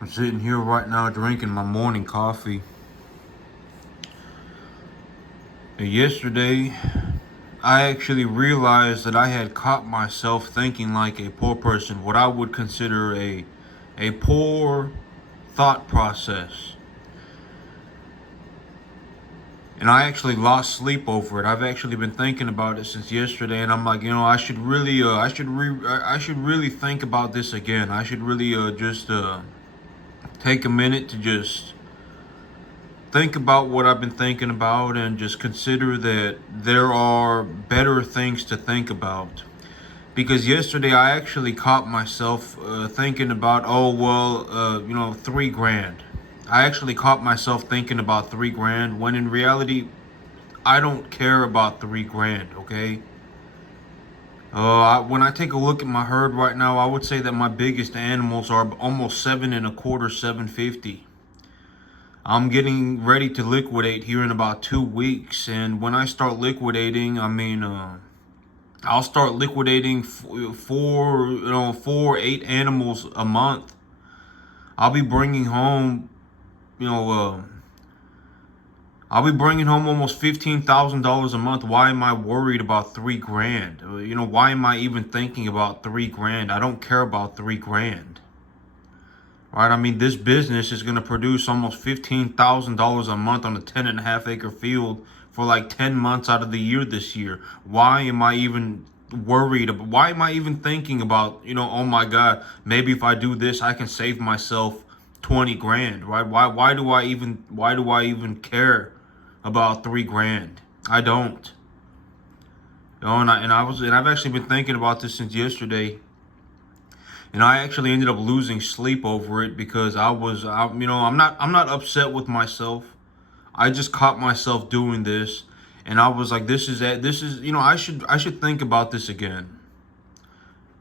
I'm sitting here right now drinking my morning coffee. And yesterday, I actually realized that I had caught myself thinking like a poor person, what I would consider a poor thought process. And I actually lost sleep over it. I've actually been thinking about it since yesterday, and I'm like, I should really think about this again. I should really just take a minute to just think about what I've been thinking about and just consider that there are better things to think about. Because yesterday I actually caught myself thinking about, oh, well, 3 grand. I actually caught myself thinking about 3 grand when in reality, I don't care about 3 grand, okay? When I take a look at my herd right now, I would say that my biggest animals are almost seven and a quarter, 750. I'm getting ready to liquidate here in about 2 weeks, and when I start liquidating, I'll start liquidating four, 8 animals a month. I'll be bringing home, you know, uh, I'll be bringing home almost $15,000 a month. Why am I worried about 3 grand? Why am I even thinking about 3 grand? I don't care about 3 grand. Right, I mean, this business is going to produce almost $15,000 a month on a 10.5 acre field for like 10 months out of the year this year. Why am I even worried about, why am I even thinking about, oh my God, maybe if I do this, I can save myself 20 grand, right? Why do I even care about 3 grand? I don't. And I've actually been thinking about this since yesterday. And I actually ended up losing sleep over it because I'm not upset with myself. I just caught myself doing this, and I was like, I should think about this again.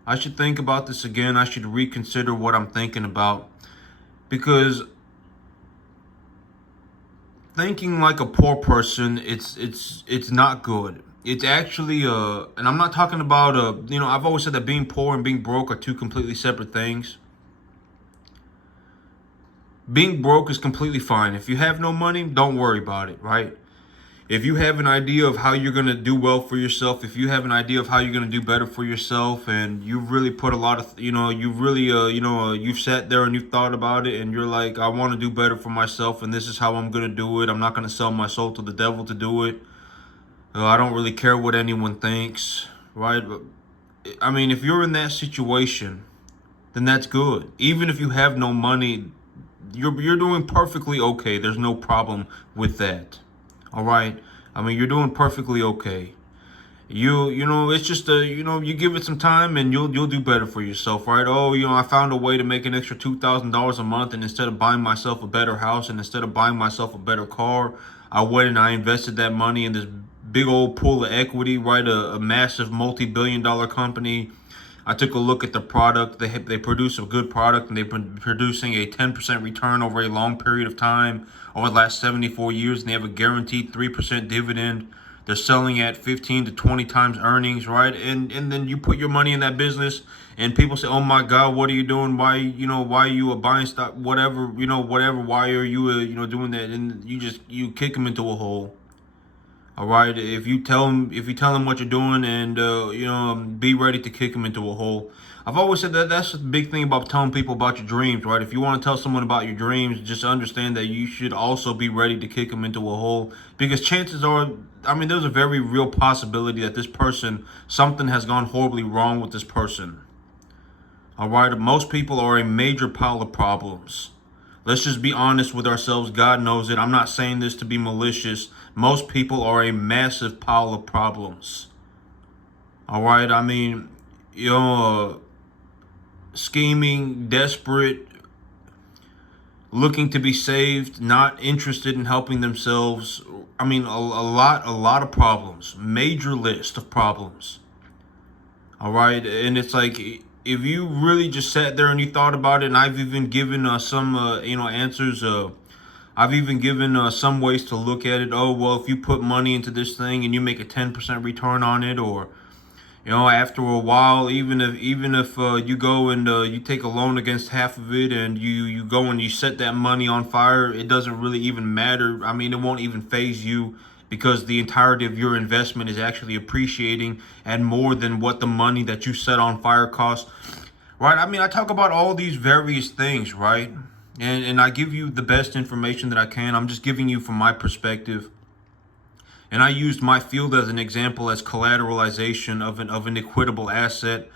I should think about this again. I should reconsider what I'm thinking about because thinking like a poor person, it's not good. It's actually and I'm not talking about I've always said that being poor and being broke are two completely separate things. Being broke is completely fine. If you have no money, don't worry about it, right? If you have an idea of how you're going to do well for yourself, if you have an idea of how you're going to do better for yourself, and you've really put a lot of, you've really, you've sat there and you've thought about it, and you're like, I want to do better for myself, and this is how I'm going to do it. I'm not going to sell my soul to the devil to do it. I don't really care what anyone thinks, right? I mean, if you're in that situation, then that's good. Even if you have no money, you're doing perfectly okay. There's no problem with that. All right. I mean, you're doing perfectly okay. It's just you give it some time and you'll do better for yourself, right? Oh, I found a way to make an extra $2,000 a month, and instead of buying myself a better house and instead of buying myself a better car, I went and I invested that money in this big old pool of equity, right? A massive multi-billion-dollar company. I took a look at the product. They produce a good product, and they've been producing a 10% return over a long period of time, over the last 74 years, and they have a guaranteed 3% dividend. They're selling at 15 to 20 times earnings, right? And then you put your money in that business, and people say, "Oh my God, what are you doing? Why are you buying stock? Whatever. Why are you doing that?" And you kick them into a hole. All right. If you tell them what you're doing, and be ready to kick them into a hole. I've always said that that's the big thing about telling people about your dreams, right? If you want to tell someone about your dreams, just understand that you should also be ready to kick them into a hole, because chances are, I mean, there's a very real possibility that something has gone horribly wrong with this person. All right. Most people are a major pile of problems. Let's just be honest with ourselves. God knows it. I'm not saying this to be malicious. Most people are a massive pile of problems. All right. I mean, scheming, desperate, looking to be saved, not interested in helping themselves. I mean, a lot of problems. Major list of problems. All right. And it's like, if you really just sat there and you thought about it, and I've even given some, answers. I've even given some ways to look at it. Oh, well, if you put money into this thing and you make a 10% return on it, or You know, after a while, even if you go and you take a loan against half of it, and you go and you set that money on fire, it doesn't really even matter. I mean, it won't even phase you, because the entirety of your investment is actually appreciating at more than what the money that you set on fire costs. Right? I mean, I talk about all these various things, right? And I give you the best information that I can. I'm just giving you from my perspective. And I used my field as an example, as collateralization of an equitable asset.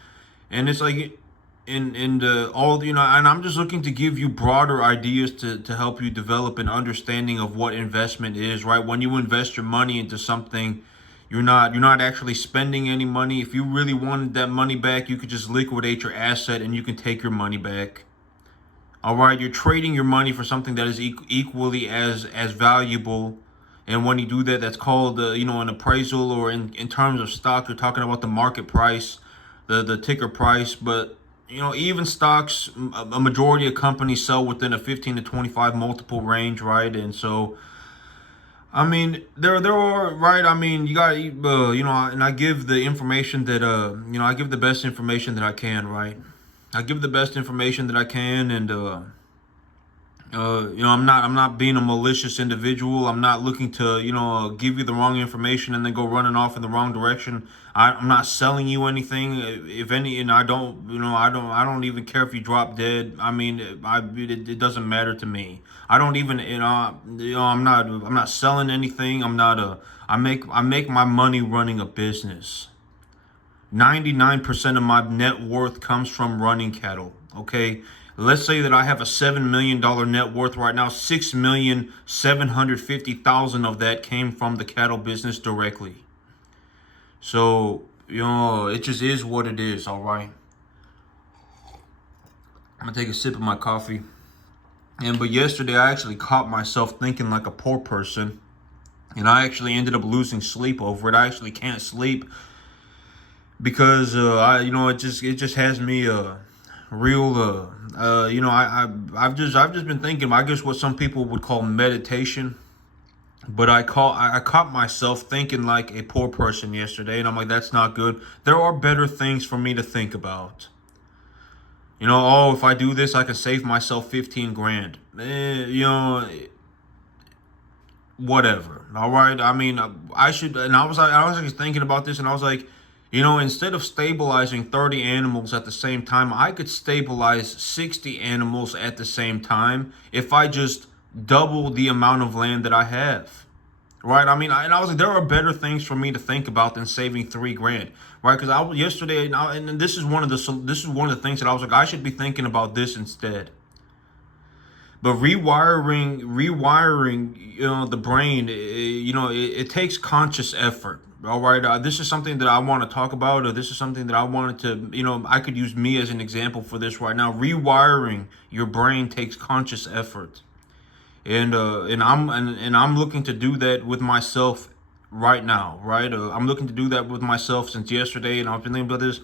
And it's like in all, and I'm just looking to give you broader ideas to help you develop an understanding of what investment is, right? When you invest your money into something, you're not actually spending any money. If you really wanted that money back, you could just liquidate your asset and you can take your money back. All right, you're trading your money for something that is equally as valuable. And when you do that, that's called, an appraisal, or in terms of stock, you're talking about the market price, the ticker price. But, even stocks, a majority of companies sell within a 15 to 25 multiple range, right? And so, I mean, there are, right? I mean, you got, and I give the information that, I give the best information that I can, right? I give the best information that I can, and, I'm not being a malicious individual. I'm not looking to, give you the wrong information and then go running off in the wrong direction. I'm not selling you anything. If any, and I don't even care if you drop dead. I mean, it doesn't matter to me. I don't even, I'm not selling anything. I make my money running a business. 99% of my net worth comes from running cattle. Okay. Let's say that I have a $7 million net worth right now. 6,750,000 of that came from the cattle business directly. So, it just is what it is. All right. I'm gonna take a sip of my coffee. But yesterday I actually caught myself thinking like a poor person, and I actually ended up losing sleep over it. I actually can't sleep because it just has me real I've just been thinking, I guess, what some people would call meditation. But I caught myself thinking like a poor person yesterday, and I'm like, that's not good. There are better things for me to think about. If I do this, I can save myself 15 grand. Whatever. All right. I mean, I should, and I was just thinking about this, and I was like, instead of stabilizing 30 animals at the same time, I could stabilize 60 animals at the same time if I just double the amount of land that I have. Right? I mean, and I was like, there are better things for me to think about than saving 3 grand. Right? Because I was yesterday, and this is one of the things that I was like, I should be thinking about this instead. But rewiring, the brain, it takes conscious effort. All right, this is something that I want to talk about, or this is something that I wanted to, I could use me as an example for this right now. Rewiring your brain takes conscious effort, and I'm looking to do that with myself right now. Right, I'm looking to do that with myself since yesterday, and I've been thinking about this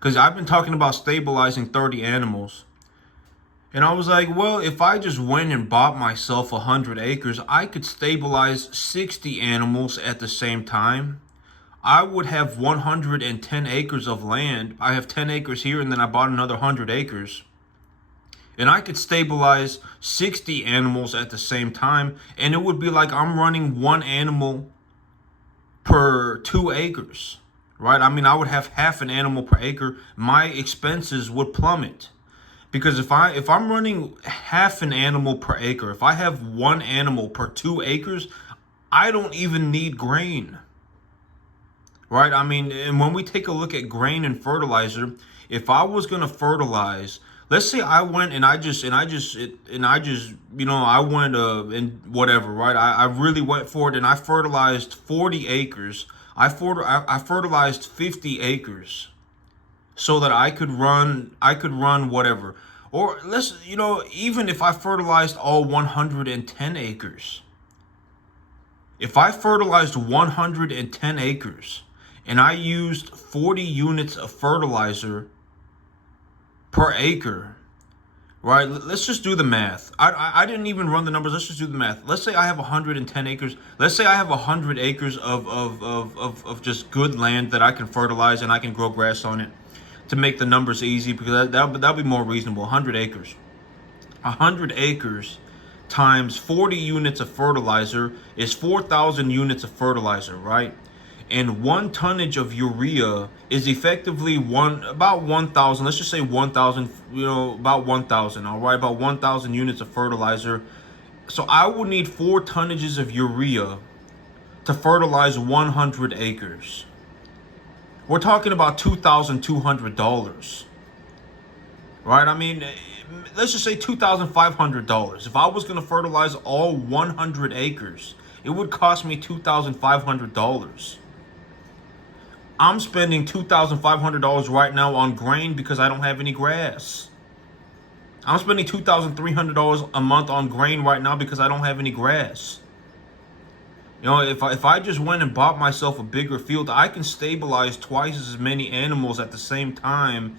because I've been talking about stabilizing 30 animals. And I was like, well, if I just went and bought myself 100 acres, I could stabilize 60 animals at the same time. I would have 110 acres of land. I have 10 acres here, and then I bought another 100 acres. And I could stabilize 60 animals at the same time. And it would be like I'm running one animal per 2 acres, right? I mean, I would have half an animal per acre. My expenses would plummet. Because if I'm running half an animal per acre, if I have one animal per 2 acres, I don't even need grain. Right? I mean, and when we take a look at grain and fertilizer, if I was going to fertilize, let's say I went and I went and whatever, right? I really went for it and I fertilized 40 acres. I fertilized 50 acres. So that I could run whatever. Or even if I fertilized all 110 acres. If I fertilized 110 acres and I used 40 units of fertilizer per acre, right? Let's just do the math. I didn't even run the numbers. Let's just do the math. Let's say I have 110 acres. Let's say I have 100 acres of just good land that I can fertilize and I can grow grass on it to make the numbers easy, because that'll be more reasonable. 100 acres. 100 acres times 40 units of fertilizer is 4,000 units of fertilizer, right? And 1 tonnage of urea is effectively about 1,000. Let's just say 1,000. About 1,000. All right, about 1,000 units of fertilizer. So I will need 4 tonnages of urea to fertilize 100 acres. We're talking about $2,200, right? I mean, let's just say $2,500. If I was going to fertilize all 100 acres, it would cost me $2,500. I'm spending $2,500 right now on grain because I don't have any grass. I'm spending $2,300 a month on grain right now because I don't have any grass. If I just went and bought myself a bigger field, I can stabilize twice as many animals at the same time,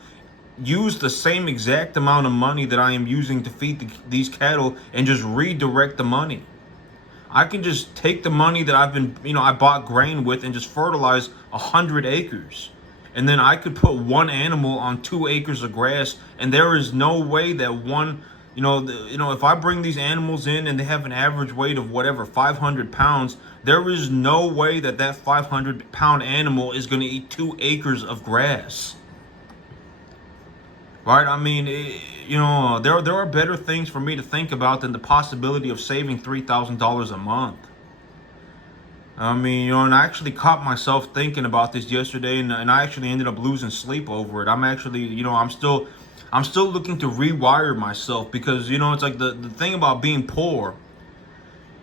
use the same exact amount of money that I am using to feed these cattle, and just redirect the money. I can just take the money that I bought grain with and just fertilize 100 acres. And then I could put one animal on 2 acres of grass, and there is no way that if I bring these animals in and they have an average weight of whatever, 500 pounds, there is no way that 500-pound animal is going to eat 2 acres of grass. Right? I mean, there are better things for me to think about than the possibility of saving $3,000 a month. I mean, and I actually caught myself thinking about this yesterday, and I actually ended up losing sleep over it. I'm actually, I'm still looking to rewire myself, because, it's like the thing about being poor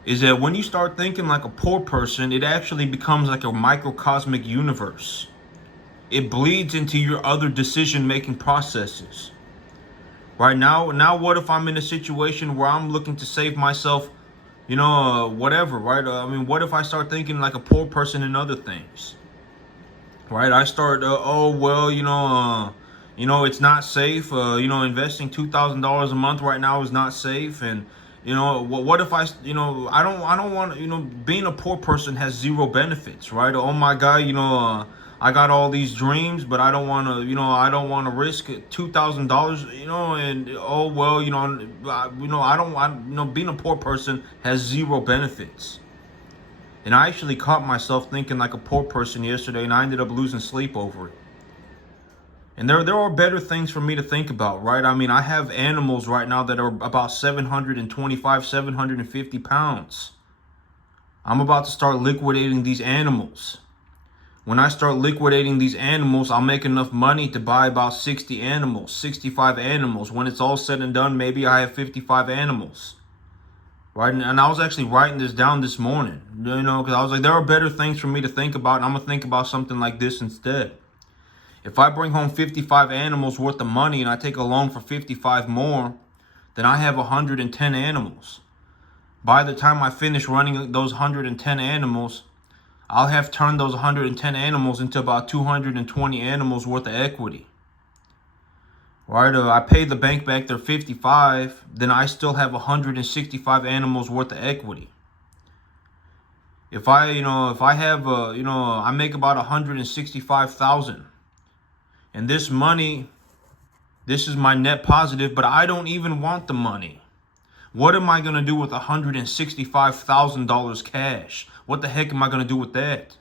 is that when you start thinking like a poor person, it actually becomes like a microcosmic universe. It bleeds into your other decision-making processes. Right now, what if I'm in a situation where I'm looking to save myself, whatever, right? I mean, what if I start thinking like a poor person in other things, right? I start, it's not safe. Investing $2,000 a month right now is not safe, and what if I don't want, being a poor person has zero benefits, right? Oh my God, I got all these dreams, but I don't want to risk $2,000, and being a poor person has zero benefits. And I actually caught myself thinking like a poor person yesterday, and I ended up losing sleep over it. And there are better things for me to think about, right? I mean, I have animals right now that are about 725, 750 pounds. I'm about to start liquidating these animals. When I start liquidating these animals, I'll make enough money to buy about 60 animals, 65 animals. When it's all said and done, maybe I have 55 animals. Right? And I was actually writing this down this morning, because I was like, there are better things for me to think about, and I'm going to think about something like this instead. If I bring home 55 animals worth of money and I take a loan for 55 more, then I have 110 animals. By the time I finish running those 110 animals, I'll have turned those 110 animals into about 220 animals worth of equity. Right? I pay the bank back their 55, then I still have 165 animals worth of equity. If I make about 165,000. And this money, this is my net positive, but I don't even want the money. What am I going to do with $165,000 cash? What the heck am I going to do with that?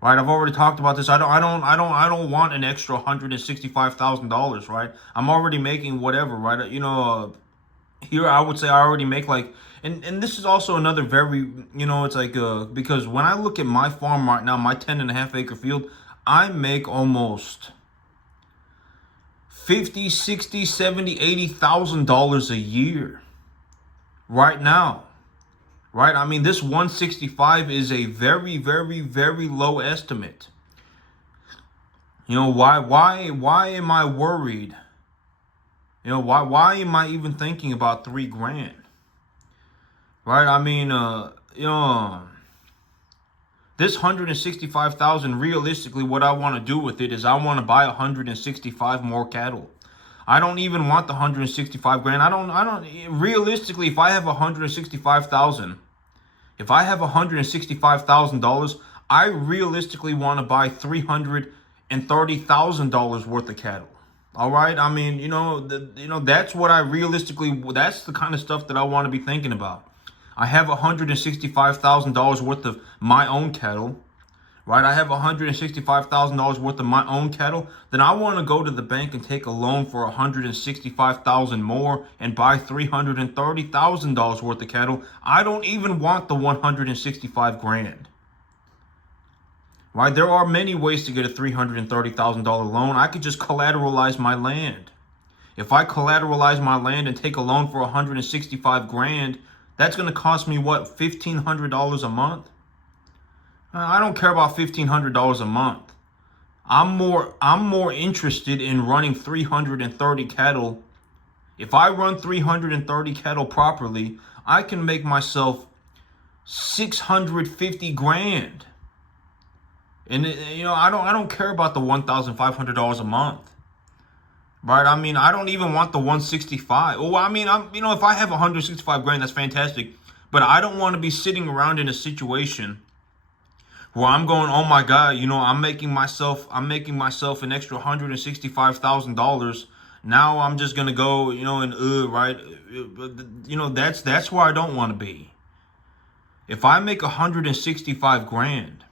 Right? I've already talked about this. I don't want an extra $165,000, right? I'm already making whatever, right? Here I would say I already make like, and this is also another very, it's like, because when I look at my farm right now, my 10.5 acre field, I make almost $50,000, $60,000, $70,000, $80,000 a year right now. Right? I mean, this 165 is a very, very, very low estimate. Why am I worried? Why am I even thinking about $3,000? Right? I mean, this 165,000, realistically, what I want to do with it is I want to buy 165 more cattle. I don't even want the 165 grand. Realistically, if I have 165,000, if I have $165,000, I realistically want to buy $330,000 worth of cattle. All right. I mean, that's what I realistically, that's the kind of stuff that I want to be thinking about. I have $165,000 worth of my own cattle, right? I have $165,000 worth of my own cattle. Then I want to go to the bank and take a loan for $165,000 more and buy $330,000 worth of cattle. I don't even want the 165 grand. Right? There are many ways to get a $330,000 loan. I could just collateralize my land. If I collateralize my land and take a loan for 165 grand, that's going to cost me what, $1,500 a month? I don't care about $1,500 a month. I'm more interested in running 330 cattle. If I run 330 cattle properly, I can make myself 650 grand. And I don't care about the $1,500 a month. Right? I mean, I don't even want the 165. Well, I mean, if I have 165 grand, that's fantastic. But I don't want to be sitting around in a situation where I'm going, oh my God, I'm making myself an extra $165,000. Now I'm just gonna go, right? That's where I don't want to be. If I make 165 grand,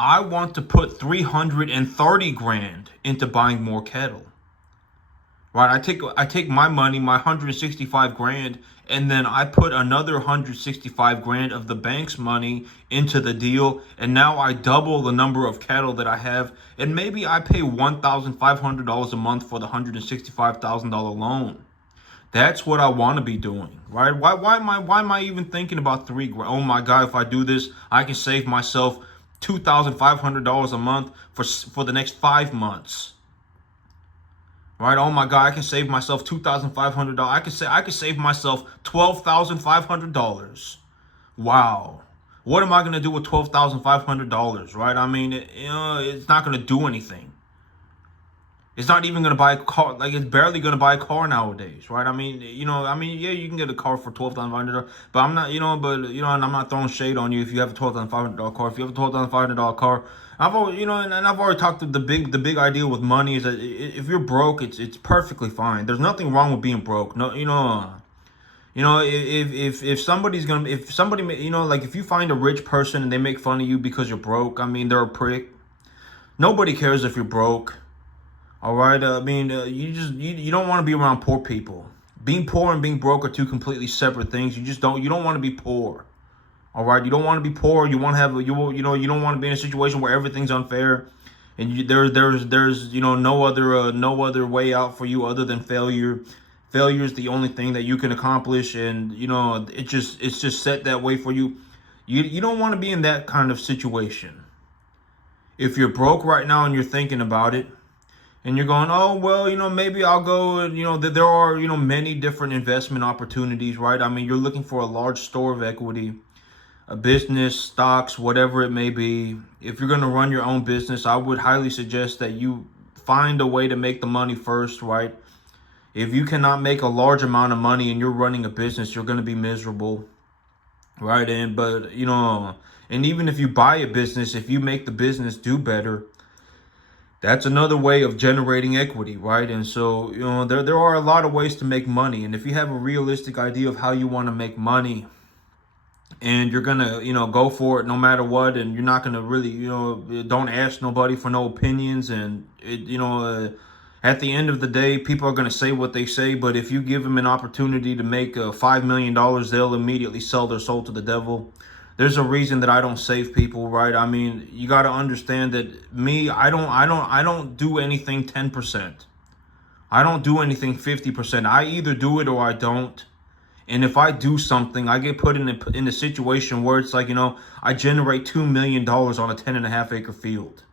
I want to put 330 grand into buying more cattle. Right? I take my money, my 165 grand, and then I put another 165 grand of the bank's money into the deal, and now I double the number of cattle that I have, and maybe I pay $1,500 a month for the $165,000 loan. That's what I want to be doing, right? Why am I even thinking about $3 grand? Oh my God, if I do this, I can save myself $2,500 a month for the next 5 months. Right? Oh my God, I can save myself $2,500. I can save myself $12,500. Wow. What am I gonna do with $12,500? Right? I mean, it's not gonna do anything. It's not even gonna buy a car. Like, it's barely gonna buy a car nowadays, right? I mean, yeah, you can get a car for $12,500, but I'm not, and I'm not throwing shade on you if you have a $12,500 car. If you have a $12,500 car, I've always, and I've already talked to the big idea with money is that if you're broke, it's perfectly fine. There's nothing wrong with being broke. No, if somebody, like if you find a rich person and they make fun of you because you're broke, I mean, they're a prick. Nobody cares if you're broke. All right. I mean, you don't want to be around poor people. Being poor and being broke are two completely separate things. You don't want to be poor. All right. You don't want to be poor. You want to have you don't want to be in a situation where everything's unfair, and there's no other way out for you other than failure. Failure is the only thing that you can accomplish, and it's just set that way for you. You don't want to be in that kind of situation. If you're broke right now and you're thinking about it, and you're going, oh, well, maybe I'll go, and, there are, many different investment opportunities, right? I mean, you're looking for a large store of equity, a business, stocks, whatever it may be. If you're going to run your own business, I would highly suggest that you find a way to make the money first, right? If you cannot make a large amount of money and you're running a business, you're going to be miserable, right? But even if you buy a business, if you make the business do better, that's another way of generating equity, right? And so, there are a lot of ways to make money. And if you have a realistic idea of how you want to make money and you're going to, go for it no matter what, and you're not going to really, don't ask nobody for no opinions. And, at the end of the day, people are going to say what they say. But if you give them an opportunity to make $5 million, they'll immediately sell their soul to the devil. There's a reason that I don't save people, right? I mean, you got to understand that I don't do anything 10%. I don't do anything 50%. I either do it or I don't. And if I do something, I get put in a situation where it's like, I generate $2 million on a 10.5 acre field.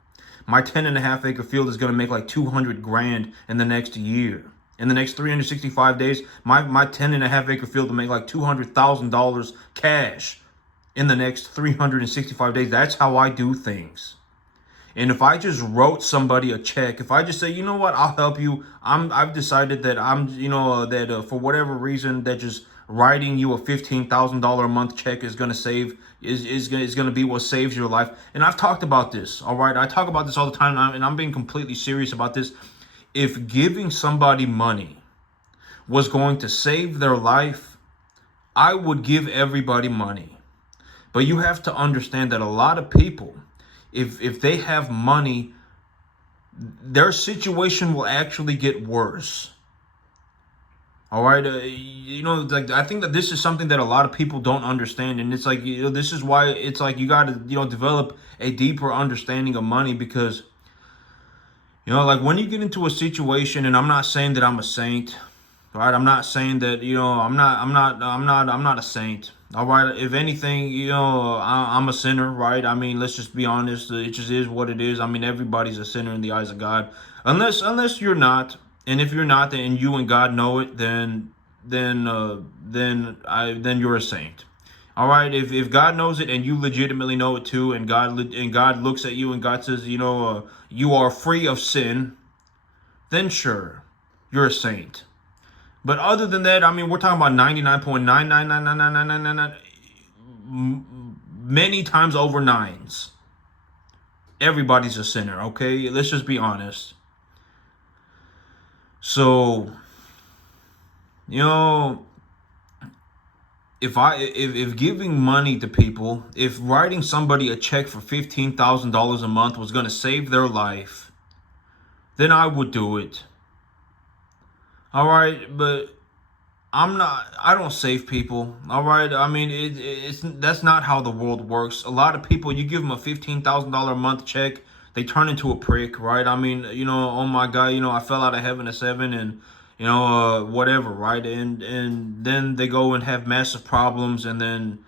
My 10.5 acre field is going to make like 200 grand in the next year. In the next 365 days, my 10.5 acre field will make like $200,000 cash in the next 365 days. That's how I do things. And if I just wrote somebody a check, if I just say, you know what, I'll help you. I've decided that for whatever reason that just writing you a $15,000 a month check is gonna save is gonna be what saves your life. And I've talked about this. All right, I talk about this all the time, and I'm being completely serious about this. If giving somebody money was going to save their life, I would give everybody money. But you have to understand that a lot of people, if they have money, their situation will actually get worse. All right, like I think that this is something that a lot of people don't understand, and it's like this is why it's like you got to develop a deeper understanding of money, because like when you get into a situation, and I'm not saying that I'm a saint, right? I'm not saying that I'm not a saint. All right, if anything, I'm a sinner, right? I mean, let's just be honest. It just is what it is. I mean, everybody's a sinner in the eyes of God, unless you're not. And if you're not, and you and God know it, then you're a saint. All right, if God knows it and you legitimately know it too, and God looks at you and God says, you are free of sin, then sure, you're a saint. But other than that, I mean, we're talking about 99.9999999, many times over nines. Everybody's a sinner, okay? Let's just be honest. So, if giving money to people, if writing somebody a check for $15,000 a month was going to save their life, then I would do it. All right, but I don't save people. All right. I mean, that's not how the world works. A lot of people, you give them a $15,000 a month check, they turn into a prick, right? I mean, oh my God, I fell out of heaven at 7 and, whatever, right? And then they go and have massive problems. And then,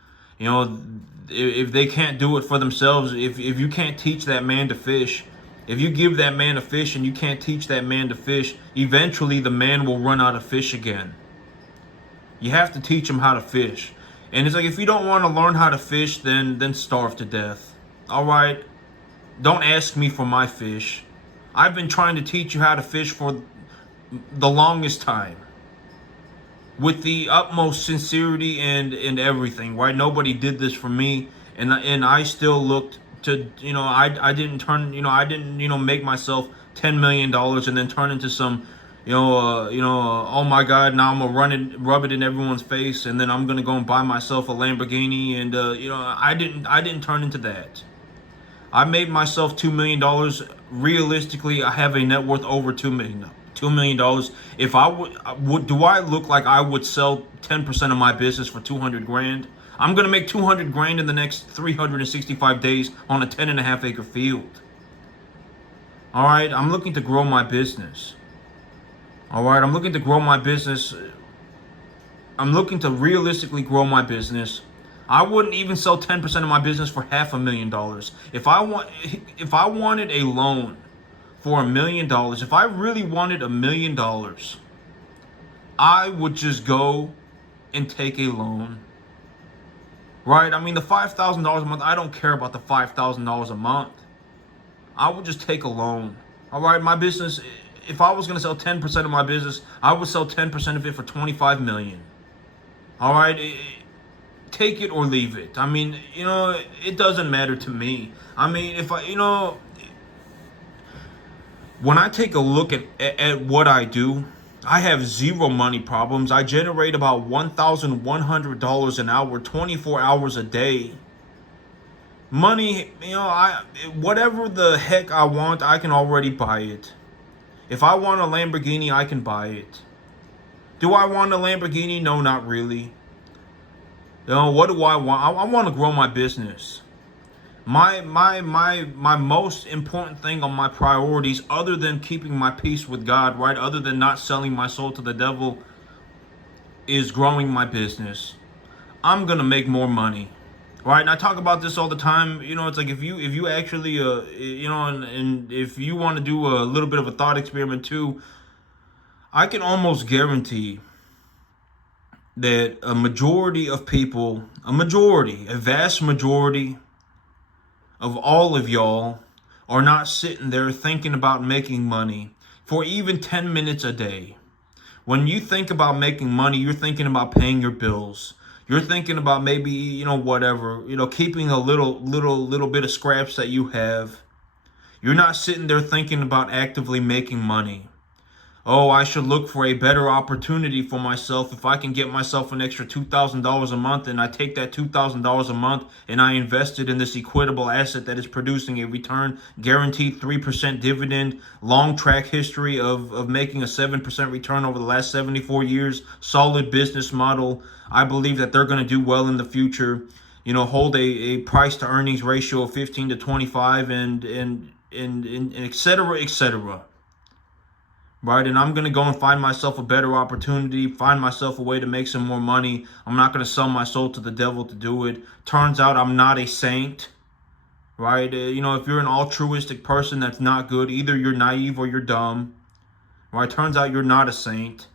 if they can't do it for themselves, if you can't teach that man to fish, if you give that man a fish and you can't teach that man to fish, eventually the man will run out of fish again. You have to teach him how to fish. And it's like, if you don't want to learn how to fish, then starve to death. All right? Don't ask me for my fish. I've been trying to teach you how to fish for the longest time, with the utmost sincerity and everything, right? Nobody did this for me, and I still looked to, I didn't make myself $10 million and then turn into some, oh my God, now I'm gonna rub it in everyone's face, and then I'm gonna go and buy myself a Lamborghini, and I didn't turn into that. I made myself $2 million. Realistically, I have a net worth over $2 million. $2 million. If I would, do I look like I would sell 10% of my business for 200 grand? I'm gonna make 200 grand in the next 365 days on a 10.5 acre field. All right, I'm looking to grow my business. All right, I'm looking to grow my business. I'm looking to realistically grow my business. I wouldn't even sell 10% of my business for $500,000. If I wanted a loan for $1 million, if I really wanted $1 million, I would just go and take a loan. Right? I mean, the $5,000 a month, I don't care about the $5,000 a month. I would just take a loan. All right, my business, if I was going to sell 10% of my business, I would sell 10% of it for $25 million. All right, take it or leave it. I mean, it doesn't matter to me. I mean, if when I take a look at what I do, I have zero money problems. I generate about $1,100 an hour, 24 hours a day. Money, whatever the heck I want, I can already buy it. If I want a Lamborghini, I can buy it. Do I want a Lamborghini? No, not really. What do I want? I want to grow my business. My most important thing on my priorities, other than keeping my peace with God, right? Other than not selling my soul to the devil, is growing my business. I'm gonna make more money, right? And I talk about this all the time. It's like if you actually and if you want to do a little bit of a thought experiment too, I can almost guarantee that a majority of people, a vast majority of all of y'all are not sitting there thinking about making money for even 10 minutes a day. When you think about making money, you're thinking about paying your bills. You're thinking about maybe, whatever, keeping a little bit of scraps that you have. You're not sitting there thinking about actively making money. Oh, I should look for a better opportunity for myself. If I can get myself an extra $2,000 a month, and I take that $2,000 a month and I invest it in this equitable asset that is producing a return, guaranteed 3% dividend, long track history of making a 7% return over the last 74 years, solid business model. I believe that they're going to do well in the future. Hold a price to earnings ratio of 15 to 25 and et cetera, et cetera. Right, and I'm going to go and find myself a better opportunity, find myself a way to make some more money. I'm not going to sell my soul to the devil to do it. Turns out I'm not a saint, right? If you're an altruistic person, that's not good. Either you're naive or you're dumb, right? Turns out you're not a saint,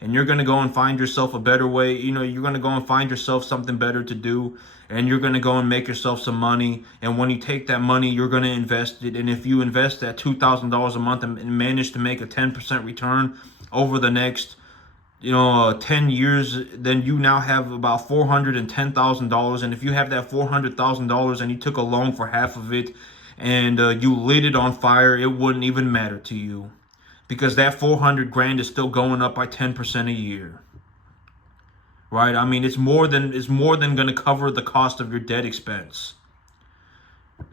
and you're going to go and find yourself a better way. You're going to go and find yourself something better to do, and you're going to go and make yourself some money. And when you take that money, you're going to invest it. And if you invest that $2,000 a month and manage to make a 10% return over the next 10 years, then you now have about $410,000. And if you have that $400,000 and you took a loan for half of it and you lit it on fire, it wouldn't even matter to you, because that 400 grand is still going up by 10% a year. Right? I mean, it's more than going to cover the cost of your debt expense.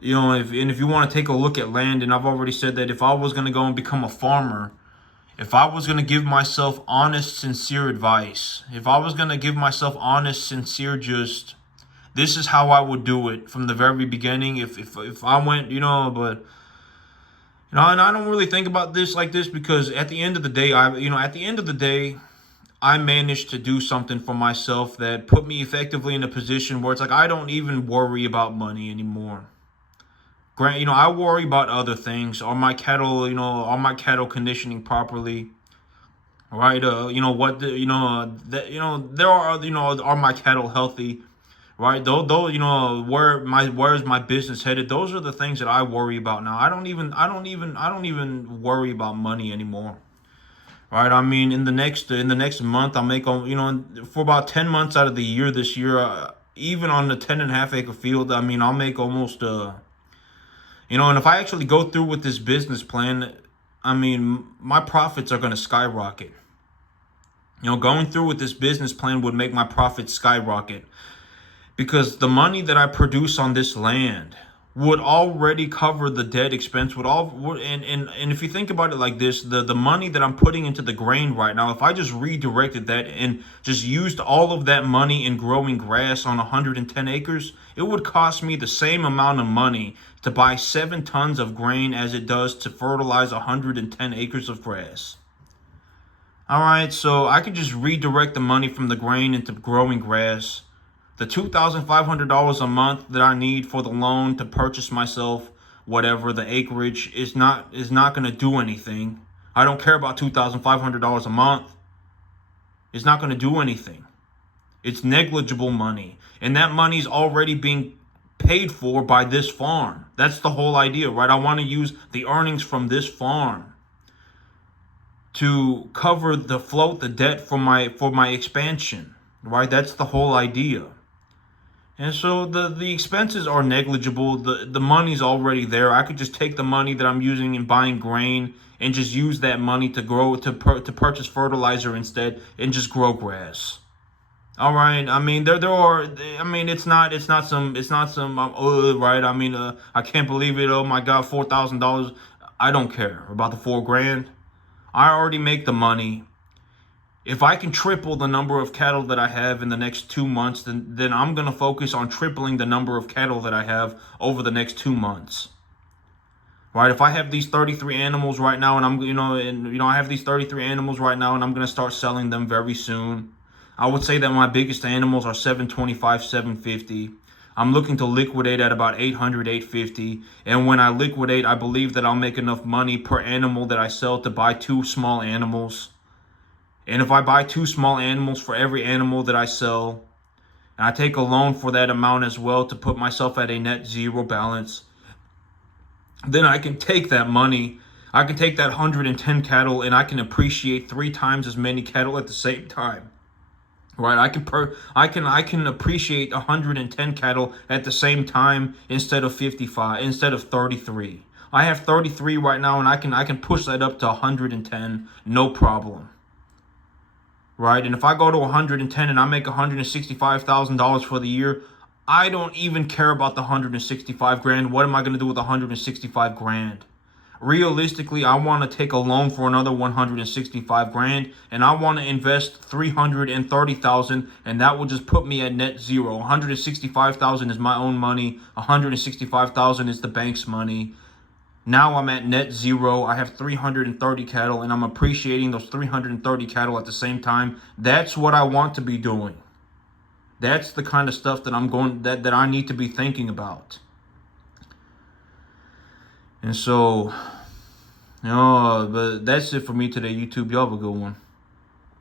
If you want to take a look at land, and I've already said that if I was going to go and become a farmer, if I was going to give myself honest, sincere advice, if I was going to give myself honest, sincere, just this is how I would do it from the very beginning. If I went, but and I don't really think about this like this, because at the end of the day, I managed to do something for myself that put me effectively in a position where it's like I don't even worry about money anymore. Grant, I worry about other things. Are my cattle conditioning properly? Right? Are my cattle healthy? Right? Though, where's my business headed? Those are the things that I worry about now. I don't even worry about money anymore. Right? I mean, in the next month, I'll make, for about 10 months out of the year this year, even on the 10.5 acre field, I mean, I'll make almost, and if I actually go through with this business plan, I mean, my profits are going to skyrocket. Going through with this business plan would make my profits skyrocket, because the money that I produce on this land would already cover the debt expense. And if you think about it like this, the money that I'm putting into the grain right now, if I just redirected that and just used all of that money in growing grass on 110 acres, it would cost me the same amount of money to buy 7 tons of grain as it does to fertilize 110 acres of grass. All right, so I could just redirect the money from the grain into growing grass. The $2,500 a month that I need for the loan to purchase myself whatever, the acreage, is not going to do anything. I don't care about $2,500 a month. It's not going to do anything. It's negligible money. And that money's already being paid for by this farm. That's the whole idea, right? I want to use the earnings from this farm to cover the debt for my expansion, right? That's the whole idea. And so the expenses are negligible. The money's already there. I could just take the money that I'm using in buying grain and just use that money to purchase fertilizer instead and just grow grass. All right. I mean, there are. I mean, it's not some. Right. I mean, I can't believe it. Oh my God, $4,000. I don't care about the $4,000. I already make the money. If I can triple the number of cattle that I have in the next 2 months, then I'm going to focus on tripling the number of cattle that I have over the next 2 months. Right? If I have these 33 animals right now, and I have these 33 animals right now, and I'm going to start selling them very soon. I would say that my biggest animals are 725, 750. I'm looking to liquidate at about 800, 850. And when I liquidate, I believe that I'll make enough money per animal that I sell to buy 2 small animals. And if I buy 2 small animals for every animal that I sell, and I take a loan for that amount as well to put myself at a net zero balance, then I can take that money, I can take that 110 cattle, and I can appreciate 3 times as many cattle at the same time. Right, I can appreciate 110 cattle at the same time instead of 55, instead of 33. I have 33 right now, and I can push that up to 110, no problem. Right, and if I go to 110 and I make $165,000 for the year, I don't even care about the 165 grand. What am I going to do with 165 grand? Realistically, I want to take a loan for another 165 grand, and I want to invest 330,000, and that will just put me at net zero. 165,000 is my own money. 165,000 is the bank's money. Now I'm at net zero. I have 330 cattle, and I'm appreciating those 330 cattle at the same time. That's what I want to be doing. That's the kind of stuff that that I need to be thinking about. And so, but that's it for me today, YouTube. Y'all have a good one.